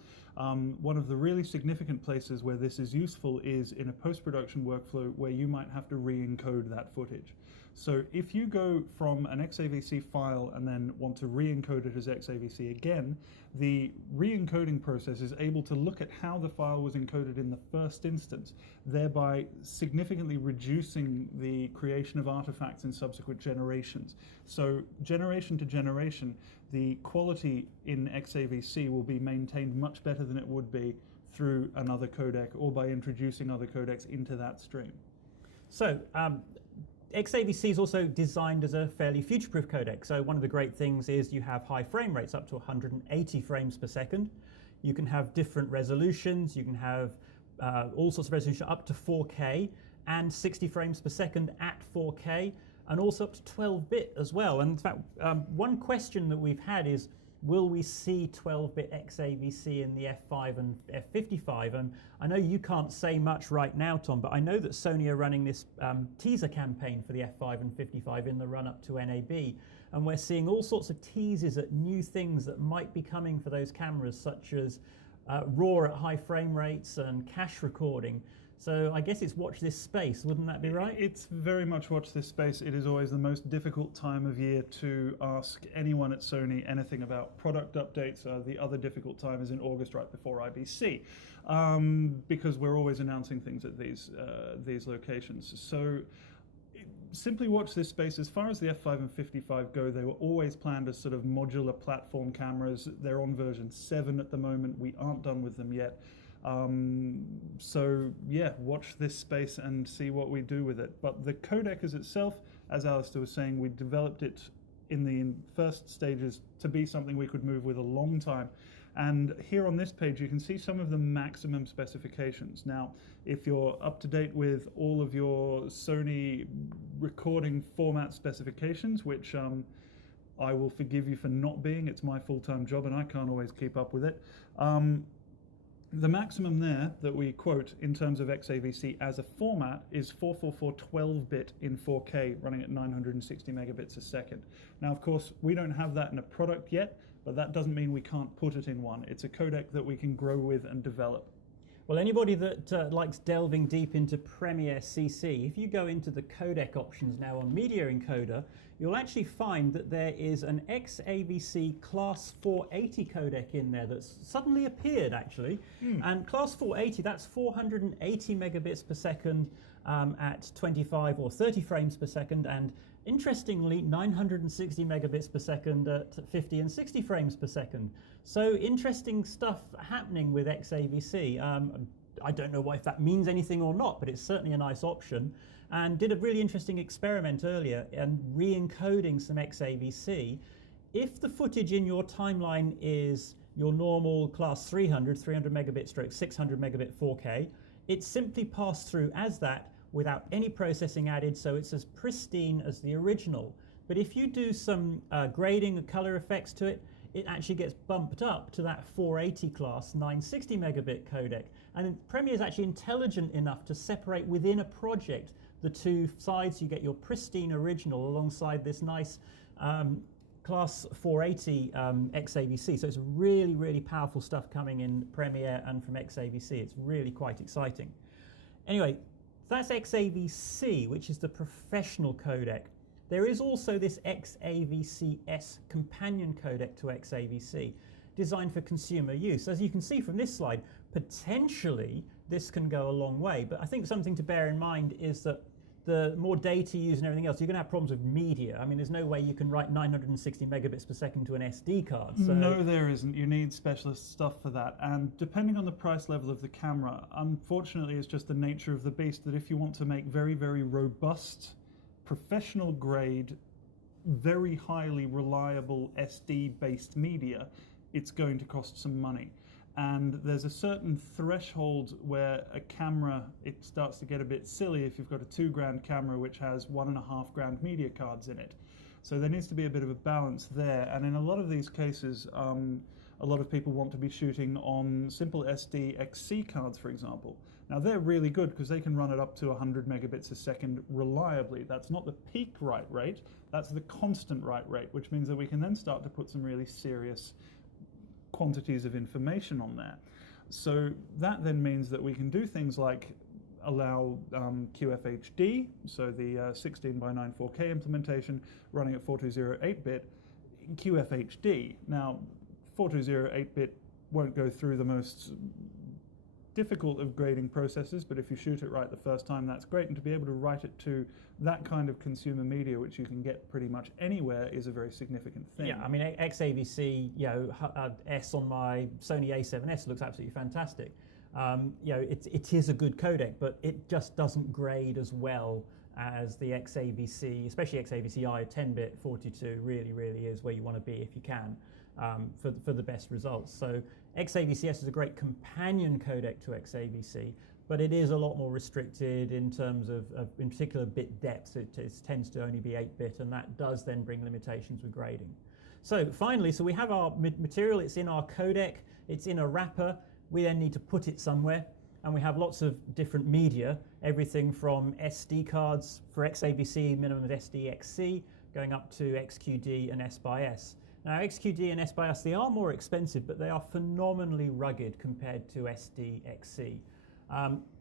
one of the really significant places where this is useful is in a post-production workflow where you might have to re-encode that footage. So if you go from an XAVC file and then want to re-encode it as XAVC again, the re-encoding process is able to look at how the file was encoded in the first instance, thereby significantly reducing the creation of artifacts in subsequent generations. So generation to generation, the quality in XAVC will be maintained much better than it would be through another codec or by introducing other codecs into that stream. So XAVC is also designed as a fairly future-proof codec. So one of the great things is you have high frame rates up to 180 frames per second. You can have different resolutions. You can have all sorts of resolution up to 4K and 60 frames per second at 4K, and also up to 12-bit as well. And in fact, one question that we've had is, will we see 12-bit XAVC in the F5 and F55? And I know you can't say much right now, Tom, but I know that Sony are running this teaser campaign for the F5 and 55 in the run-up to NAB. And we're seeing all sorts of teases at new things that might be coming for those cameras, such as RAW at high frame rates and cache recording. So I guess it's watch this space, wouldn't that be right? It's very much watch this space. It is always the most difficult time of year to ask anyone at Sony anything about product updates. The other difficult time is in August, right before IBC, because we're always announcing things at these locations. So simply watch this space. As far as the F5 and 55 go, they were always planned as sort of modular platform cameras. They're on version 7 at the moment. We aren't done with them yet. So yeah, watch this space and see what we do with it. But the codec as itself, as Alistair was saying, we developed it in the first stages to be something we could move with a long time. And here on this page, you can see some of the maximum specifications. Now, if you're up to date with all of your Sony recording format specifications, which I will forgive you for not being, it's my full-time job and I can't always keep up with it. The maximum there that we quote in terms of XAVC as a format is 444 12-bit in 4K running at 960 megabits a second. Now, of course, we don't have that in a product yet, but that doesn't mean we can't put it in one. It's a codec that we can grow with and develop. Well, anybody that likes delving deep into Premiere CC, if you go into the codec options now on Media Encoder, you'll actually find that there is an XAVC Class 480 codec in there that's suddenly appeared, actually. And Class 480, that's 480 megabits per second at 25 or 30 frames per second, and interestingly, 960 megabits per second at 50 and 60 frames per second. So interesting stuff happening with XAVC. I don't know if that means anything or not, but it's certainly a nice option. And did a really interesting experiment earlier and re-encoding some XAVC. If the footage in your timeline is your normal class 300 megabit stroke 600 megabit 4K, it's simply passed through as that without any processing added, so it's as pristine as the original. But if you do some grading and color effects to it, it actually gets bumped up to that 480 class 960 megabit codec. And Premiere is actually intelligent enough to separate within a project the two sides. You get your pristine original alongside this nice class 480 XAVC. So it's really, really powerful stuff coming in Premiere and from XAVC. It's really quite exciting. Anyway, that's XAVC, which is the professional codec. There is also this XAVC-S companion codec to XAVC, designed for consumer use. As you can see from this slide, potentially this can go a long way, but I think something to bear in mind is that the more data you use and everything else, you're going to have problems with media. I mean, there's no way you can write 960 megabits per second to an SD card. So no, there isn't. You need specialist stuff for that. And depending on the price level of the camera, unfortunately, it's just the nature of the beast that if you want to make very, very robust, professional grade, very highly reliable SD-based media, it's going to cost some money. And there's a certain threshold where a camera, it starts to get a bit silly if you've got a $2,000 camera which has $1.5 media cards in it. So there needs to be a bit of a balance there. And in a lot of these cases, a lot of people want to be shooting on simple SD XC cards, for example. Now they're really good because they can run it up to 100 megabits a second reliably. That's not the peak write rate, that's the constant write rate, which means that we can then start to put some really serious quantities of information on there. So that then means that we can do things like allow QFHD, so the 16 by 9 4K implementation running at 420 8-bit QFHD. Now 420 8-bit won't go through the most difficult of grading processes, but if you shoot it right the first time, that's great. And to be able to write it to that kind of consumer media, which you can get pretty much anywhere, is a very significant thing. Yeah, I mean, XAVC, S on my Sony A7S looks absolutely fantastic. It is a good codec, but it just doesn't grade as well as the XAVC, especially XAVC-I 10-bit 42 really, really is where you want to be if you can for the best results. So XAVC-S is a great companion codec to XAVC, but it is a lot more restricted in terms of in particular, bit depth. It tends to only be 8-bit, and that does then bring limitations with grading. So finally, we have our material, it's in our codec, it's in a wrapper, we then need to put it somewhere, and we have lots of different media, everything from SD cards for XAVC, minimum SD-XC, going up to XQD and S-by-S. Now XQD and S-by-S, they are more expensive, but they are phenomenally rugged compared to SD-XC.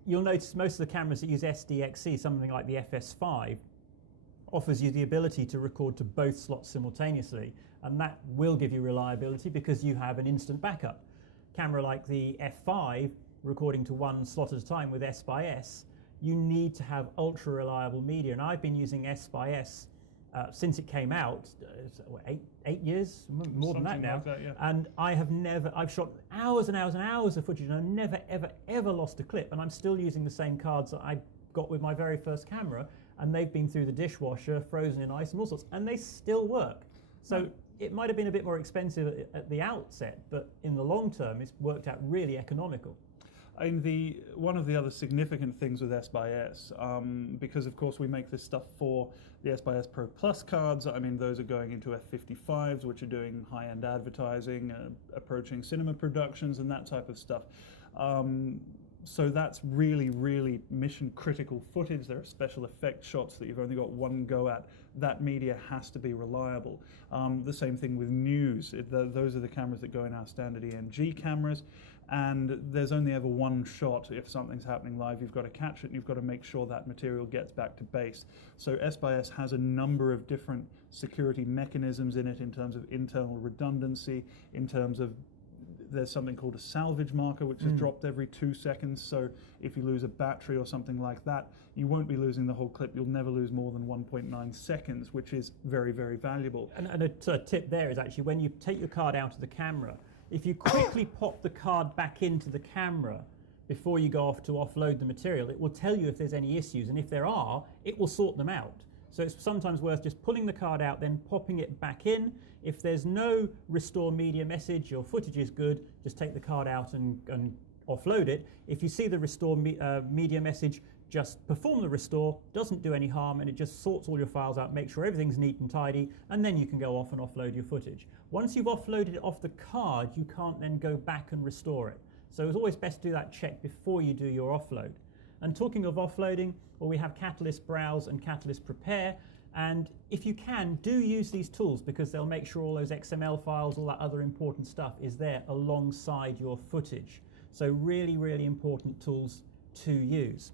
You'll notice most of the cameras that use SD-XC, something like the FS5, offers you the ability to record to both slots simultaneously, and that will give you reliability because you have an instant backup. Camera like the F5, recording to one slot at a time with S-by-S, you need to have ultra reliable media, and I've been using S-by-S since it came out, it's, what, 8 years, more than that Something now. like that, yeah. And I've shot hours and hours and hours of footage, and I've never, ever, ever lost a clip. And I'm still using the same cards that I got with my very first camera, and they've been through the dishwasher, frozen in ice and all sorts, and they still work. So it might have been a bit more expensive at the outset, but in the long term, it's worked out really economical. I mean, one of the other significant things with S/S, because of course we make this stuff for the S/S Pro Plus cards. I mean, those are going into F55s, which are doing high-end advertising, approaching cinema productions and that type of stuff. So that's really, really mission-critical footage. There are special effect shots that you've only got one go at. That media has to be reliable. The same thing with news. Those are the cameras that go in our standard EMG cameras, and there's only ever one shot. If something's happening live, you've got to catch it, and you've got to make sure that material gets back to base. So S/S has a number of different security mechanisms in it in terms of internal redundancy, in terms of there's something called a salvage marker, which is dropped every 2 seconds. So if you lose a battery or something like that, you won't be losing the whole clip. You'll never lose more than 1.9 seconds, which is very, very valuable. And a tip there is actually when you take your card out of the camera, if you quickly pop the card back into the camera before you go off to offload the material, it will tell you if there's any issues, and if there are, it will sort them out. So it's sometimes worth just pulling the card out, then popping it back in. If there's no restore media message, your footage is good, just take the card out and offload it. If you see the restore media message, just perform the restore, doesn't do any harm, and it just sorts all your files out, make sure everything's neat and tidy, and then you can go off and offload your footage. Once you've offloaded it off the card, you can't then go back and restore it. So it's always best to do that check before you do your offload. And talking of offloading, well, we have Catalyst Browse and Catalyst Prepare, and if you can, do use these tools because they'll make sure all those XML files, all that other important stuff is there alongside your footage. So really, really important tools to use.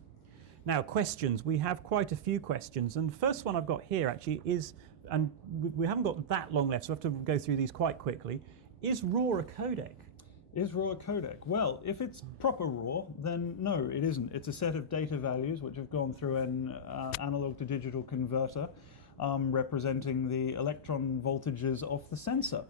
Now, questions. We have quite a few questions, and the first one I've got here actually is, and we haven't got that long left, so I have to go through these quite quickly. Is RAW a codec? Is RAW a codec? Well, if it's proper RAW, then no, it isn't. It's a set of data values which have gone through an analog to digital converter representing the electron voltages of the sensor.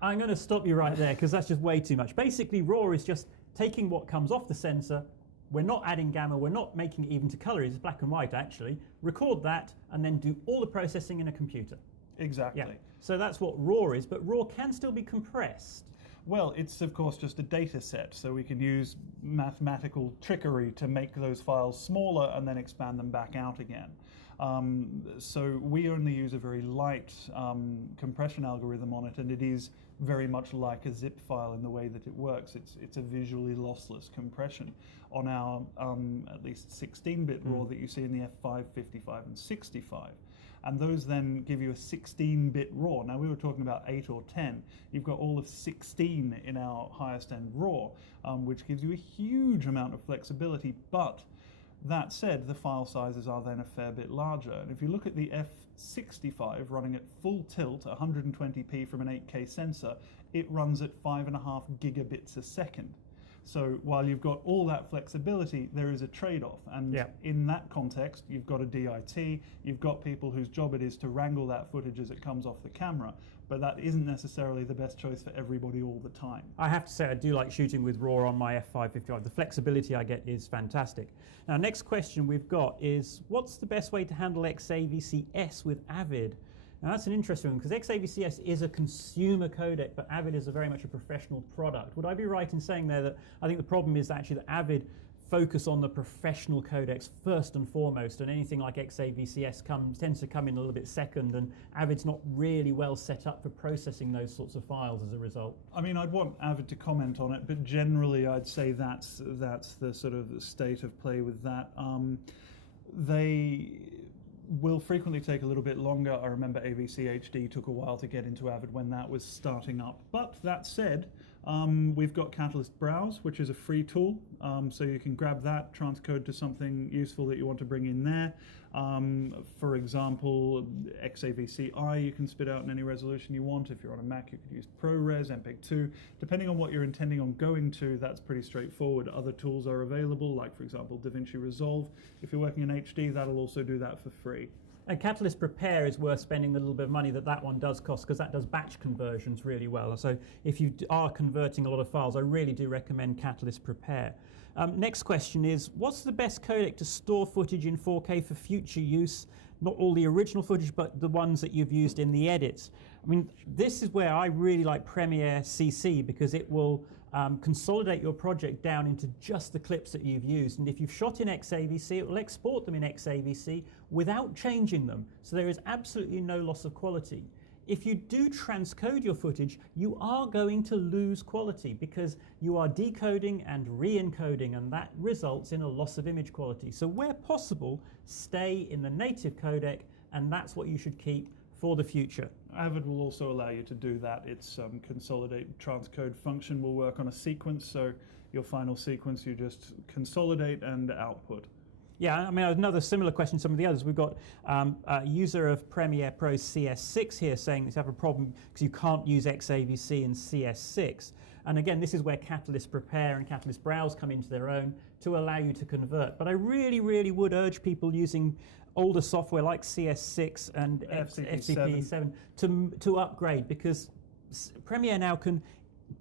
I'm going to stop you right there because that's just way too much. Basically, RAW is just taking what comes off the sensor. We're not adding gamma, we're not making it even to color, it's black and white actually. Record that and then do all the processing in a computer. Exactly. Yeah. So that's what RAW is, but RAW can still be compressed. Well, it's of course just a data set, so we can use mathematical trickery to make those files smaller and then expand them back out again. So we only use a very light compression algorithm on it, and it is very much like a zip file in the way that it works. It's a visually lossless compression on our at least 16-bit RAW that you see in the F5, 55, and 65. And those then give you a 16-bit RAW. Now we were talking about 8 or 10. You've got all of 16 in our highest end RAW, which gives you a huge amount of flexibility. But that said, the file sizes are then a fair bit larger. And if you look at the F65 running at full tilt, 120p from an 8K sensor, it runs at 5.5 gigabits a second. So while you've got all that flexibility, there is a trade-off. And in that context, you've got a DIT, you've got people whose job it is to wrangle that footage as it comes off the camera, but that isn't necessarily the best choice for everybody all the time. I have to say, I do like shooting with RAW on my F555. The flexibility I get is fantastic. Now, next question we've got is, what's the best way to handle XAVC-S with Avid? Now that's an interesting one because XAVC-S is a consumer codec, but Avid is very much a professional product. Would I be right in saying there that I think the problem is actually that Avid focus on the professional codecs first and foremost, and anything like XAVC-S tends to come in a little bit second, and Avid's not really well set up for processing those sorts of files as a result? I mean, I'd want Avid to comment on it, but generally I'd say that's the sort of state of play with that. They will frequently take a little bit longer. I remember AVC HD took a while to get into Avid when that was starting up. But that said, we've got Catalyst Browse, which is a free tool. So you can grab that, transcode to something useful that you want to bring in there. For example, XAVC-I you can spit out in any resolution you want. If you're on a Mac, you could use ProRes, MPEG-2. Depending on what you're intending on going to, that's pretty straightforward. Other tools are available, like, for example, DaVinci Resolve. If you're working in HD, that'll also do that for free. And Catalyst Prepare is worth spending the little bit of money that one does cost, because that does batch conversions really well. And so if you are converting a lot of files, I really do recommend Catalyst Prepare. Next question is, what's the best codec to store footage in 4K for future use? Not all the original footage, but the ones that you've used in the edits. I mean, this is where I really like Premiere CC, because it will consolidate your project down into just the clips that you've used. And if you've shot in XAVC, it will export them in XAVC without changing them. So there is absolutely no loss of quality. If you do transcode your footage, you are going to lose quality, because you are decoding and re-encoding, and that results in a loss of image quality. So where possible, stay in the native codec, and that's what you should keep for the future. Avid will also allow you to do that. Its consolidate transcode function will work on a sequence, so your final sequence you just consolidate and output. Yeah, I mean, another similar question to some of the others. We've got a user of Premiere Pro CS6 here saying that you have a problem because you can't use XAVC in CS6. And again, this is where Catalyst Prepare and Catalyst Browse come into their own to allow you to convert. But I really, really would urge people using older software like CS6 and FCP7 to upgrade, because Premiere now can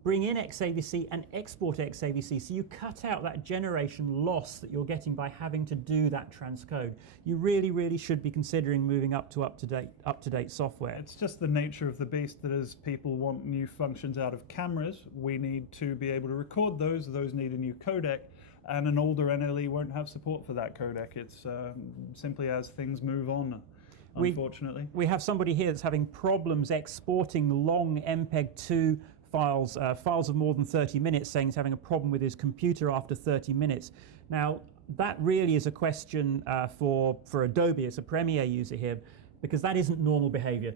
bring in XAVC and export XAVC, so you cut out that generation loss that you're getting by having to do that transcode. You really, really should be considering moving up to date software. It's just the nature of the beast that as people want new functions out of cameras, we need to be able to record those. Those need a new codec, and an older NLE won't have support for that codec. It's simply as things move on, unfortunately. We have somebody here that's having problems exporting long MPEG-2 files of more than 30 minutes, saying he's having a problem with his computer after 30 minutes. Now, that really is a question for Adobe as a Premiere user here, because that isn't normal behavior.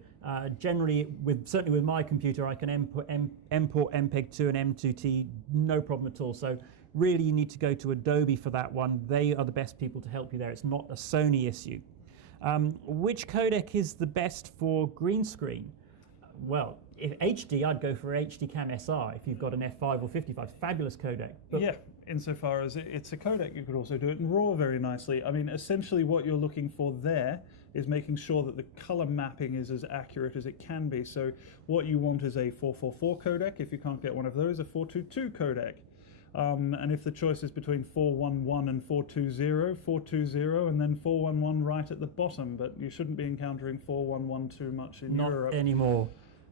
Generally, certainly with my computer, I can import MPEG-2 and M2T, no problem at all. So really, you need to go to Adobe for that one. They are the best people to help you there. It's not a Sony issue. Which codec is the best for green screen? Well, if HD, I'd go for HD Cam SR if you've got an F5 or 55. Fabulous codec. But yeah, insofar as it's a codec, you could also do it in RAW very nicely. I mean, essentially what you're looking for there is making sure that the color mapping is as accurate as it can be. So what you want is a 444 codec. If you can't get one of those, a 422 codec. And if the choice is between 411 and 420, 420 and then 411 right at the bottom, but you shouldn't be encountering 411 too much in Europe. Not anymore.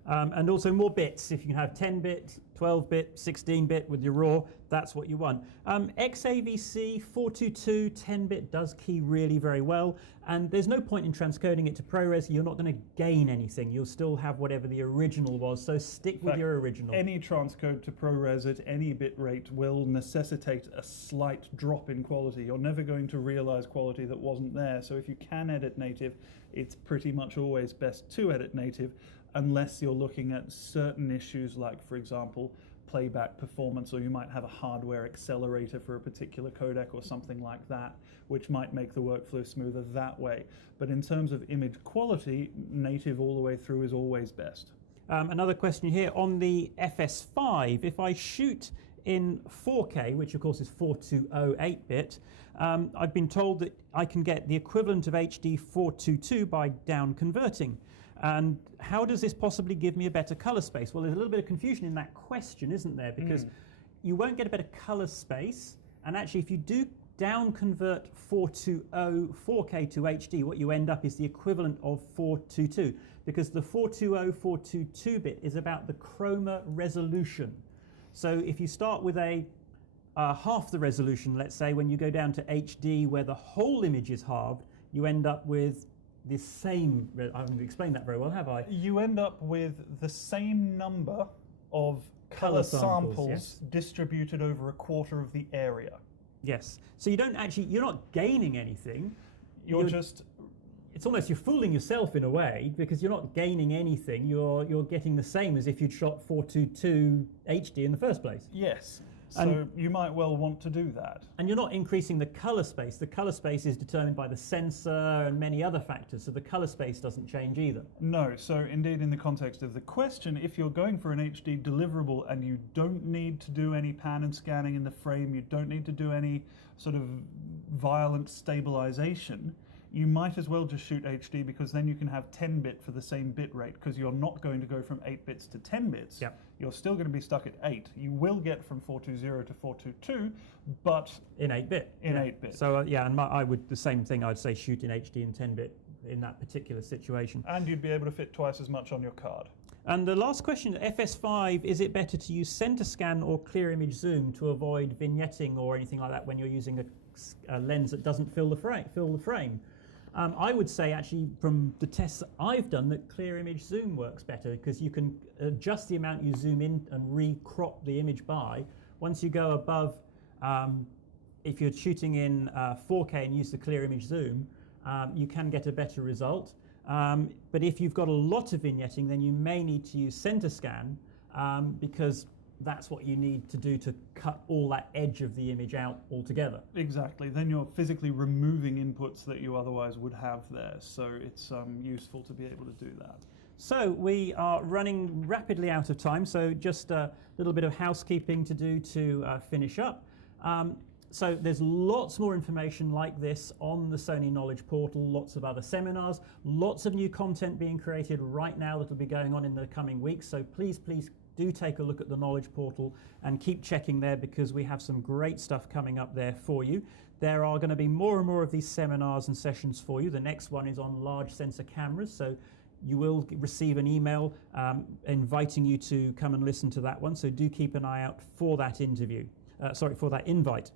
And also more bits. If you can have 10-bit, 12-bit, 16-bit with your RAW, that's what you want. XAVC 422 10-bit does key really very well, and there's no point in transcoding it to ProRes. You're not going to gain anything. You'll still have whatever the original was, so stick with your original. Any transcode to ProRes at any bit rate will necessitate a slight drop in quality. You're never going to realize quality that wasn't there, so if you can edit native, it's pretty much always best to edit native, unless you're looking at certain issues like, for example, playback performance, or you might have a hardware accelerator for a particular codec or something like that, which might make the workflow smoother that way. But in terms of image quality, native all the way through is always best. Another question here on the FS5, if I shoot in 4K, which of course is 420 8-bit, I've been told that I can get the equivalent of HD 422 by down converting. And how does this possibly give me a better color space? Well, there's a little bit of confusion in that question, isn't there? Because you won't get a better color space. And actually, if you do down convert 420 4K to HD, what you end up is the equivalent of 422. Because the 420 422 bit is about the chroma resolution. So if you start with a half the resolution, let's say, when you go down to HD where the whole image is halved, you end up with the same, I haven't explained that very well, have I? You end up with the same number of color samples yes, distributed over a quarter of the area. Yes. So you don't actually, you're not gaining anything. You're just... It's almost you're fooling yourself in a way, because you're not gaining anything. You're getting the same as if you'd shot 422 HD in the first place. Yes. So you might well want to do that. And you're not increasing the color space. The color space is determined by the sensor and many other factors, so the color space doesn't change either. No, so indeed in the context of the question, if you're going for an HD deliverable and you don't need to do any pan and scanning in the frame, you don't need to do any sort of violent stabilization, you might as well just shoot HD, because then you can have 10-bit for the same bit rate, because you're not going to go from 8 bits to 10 bits. Yep. You're still going to be stuck at 8. You will get from 420 to 422, but in 8-bit. In 8-bit. So yeah, and I would the same thing. I'd say shoot in HD and 10-bit in that particular situation. And you'd be able to fit twice as much on your card. And the last question, FS5, is it better to use center scan or clear image zoom to avoid vignetting or anything like that when you're using a lens that doesn't fill the frame? I would say actually from the tests that I've done that clear image zoom works better, because you can adjust the amount you zoom in and re-crop the image by. Once you go above, if you're shooting in 4K and use the clear image zoom, you can get a better result. But if you've got a lot of vignetting, then you may need to use center scan, because that's what you need to do to cut all that edge of the image out altogether. Exactly. Then you're physically removing inputs that you otherwise would have there. So it's useful to be able to do that. So we are running rapidly out of time. So just a little bit of housekeeping to do to finish up. So there's lots more information like this on the Sony Knowledge Portal, lots of other seminars, lots of new content being created right now that will be going on in the coming weeks. So please do take a look at the Knowledge Portal and keep checking there, because we have some great stuff coming up there for you. There are going to be more and more of these seminars and sessions for you. The next one is on large sensor cameras, so you will receive an email inviting you to come and listen to that one. So do keep an eye out for that for that invite.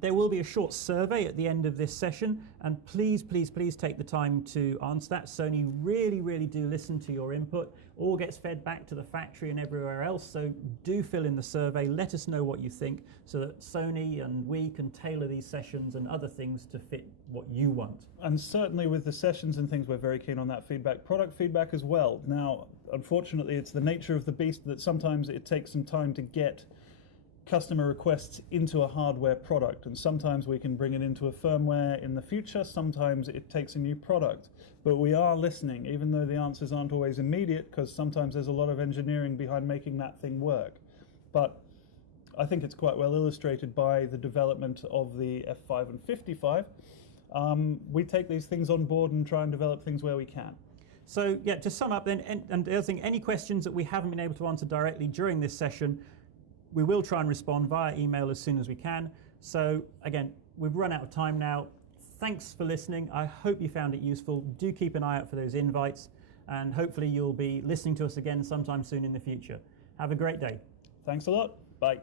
There will be a short survey at the end of this session, and please take the time to answer that. Sony really do listen to your input. All gets fed back to the factory and everywhere else, so do fill in the survey. Let us know what you think, so that Sony and we can tailor these sessions and other things to fit what you want. And certainly with the sessions and things, we're very keen on that feedback. Product feedback as well. Now, unfortunately, it's the nature of the beast that sometimes it takes some time to get customer requests into a hardware product, and sometimes we can bring it into a firmware in the future, sometimes it takes a new product. But we are listening, even though the answers aren't always immediate, because sometimes there's a lot of engineering behind making that thing work. But I think it's quite well illustrated by the development of the F5 and 55. We take these things on board and try and develop things where we can. So yeah, to sum up then, and the other thing, any questions that we haven't been able to answer directly during this session, we will try and respond via email as soon as we can. So again, we've run out of time now. Thanks for listening. I hope you found it useful. Do keep an eye out for those invites, and hopefully you'll be listening to us again sometime soon in the future. Have a great day. Thanks a lot. Bye.